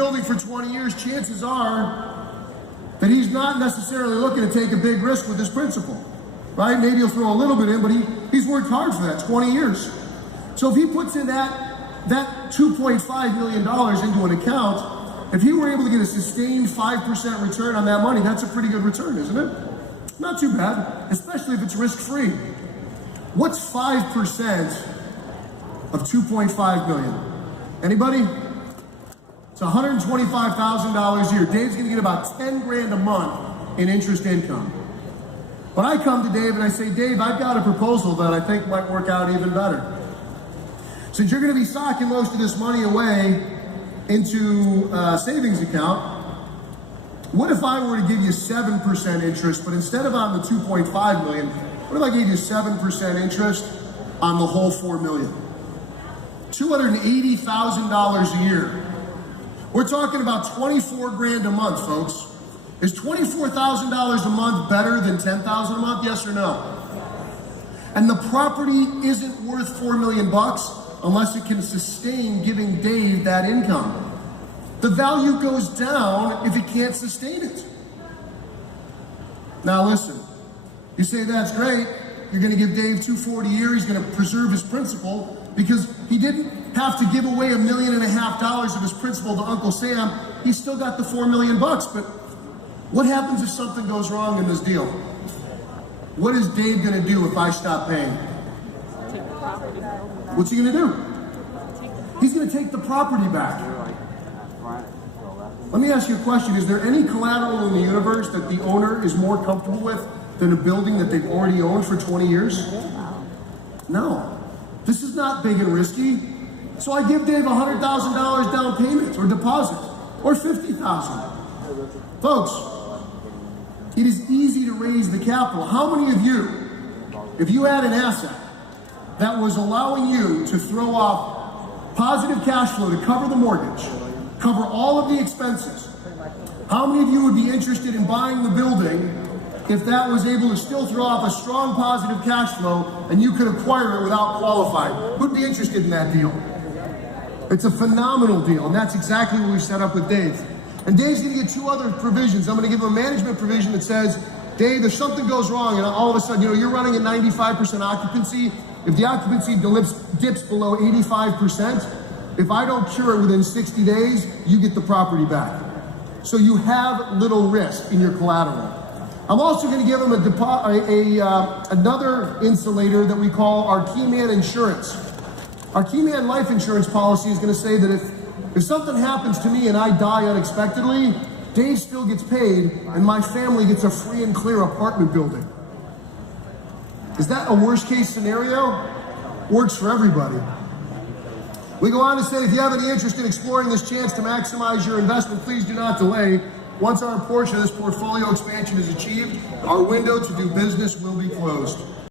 building for 20 years, chances are that he's not necessarily looking to take a big risk with his principal, right? Maybe he'll throw a little bit in, but he's worked hard for that, 20 years. So if he puts in that $2.5 million into an account, if he were able to get a sustained 5% return on that money, that's a pretty good return, isn't it? Not too bad, especially if it's risk-free. What's 5% of 2.5 million? Anybody? It's $125,000 a year. Dave's gonna get about 10 grand a month in interest income. But I come to Dave and I say, Dave, I've got a proposal that I think might work out even better. Since you're gonna be socking most of this money away into a savings account, what if I were to give you 7% interest, but instead of on the 2.5 million, what if I gave you 7% interest on the whole 4 million? $280,000 a year. We're talking about 24 grand a month, folks. Is $24,000 a month better than $10,000 a month? Yes or no? And the property isn't worth 4 million bucks unless it can sustain giving Dave that income. The value goes down if it can't sustain it. Now listen, you say that's great. You're gonna give Dave $240 a year. He's gonna preserve his principal because he didn't have to give away $1.5 million of his principal to Uncle Sam. He's still got the 4 million bucks, but what happens if something goes wrong in this deal? What is Dave gonna do if I stop paying? What's he gonna do? He's gonna take the property back. Let me ask you a question. Is there any collateral in the universe that the owner is more comfortable with than a building that they've already owned for 20 years? No. This is not big and risky. So I give Dave $100,000 down payment or deposit, or $50,000. Folks, it is easy to raise the capital. How many of you, if you had an asset that was allowing you to throw off positive cash flow to cover the mortgage, cover all of the expenses, how many of you would be interested in buying the building if that was able to still throw off a strong positive cash flow and you could acquire it without qualifying? Who'd be interested in that deal? It's a phenomenal deal, and that's exactly what we've set up with Dave. And Dave's gonna get 2 other provisions. I'm gonna give him a management provision that says, Dave, if something goes wrong and all of a sudden, you're running at 95% occupancy, if the occupancy dips below 85%, if I don't cure it within 60 days, you get the property back. So you have little risk in your collateral. I'm also going to give them another insulator that we call our Keyman Insurance. Our Keyman life insurance policy is going to say that if something happens to me and I die unexpectedly, Dave still gets paid and my family gets a free and clear apartment building. Is that a worst case scenario? Works for everybody. We go on to say, if you have any interest in exploring this chance to maximize your investment, please do not delay. Once our portion of this portfolio expansion is achieved, our window to do business will be closed.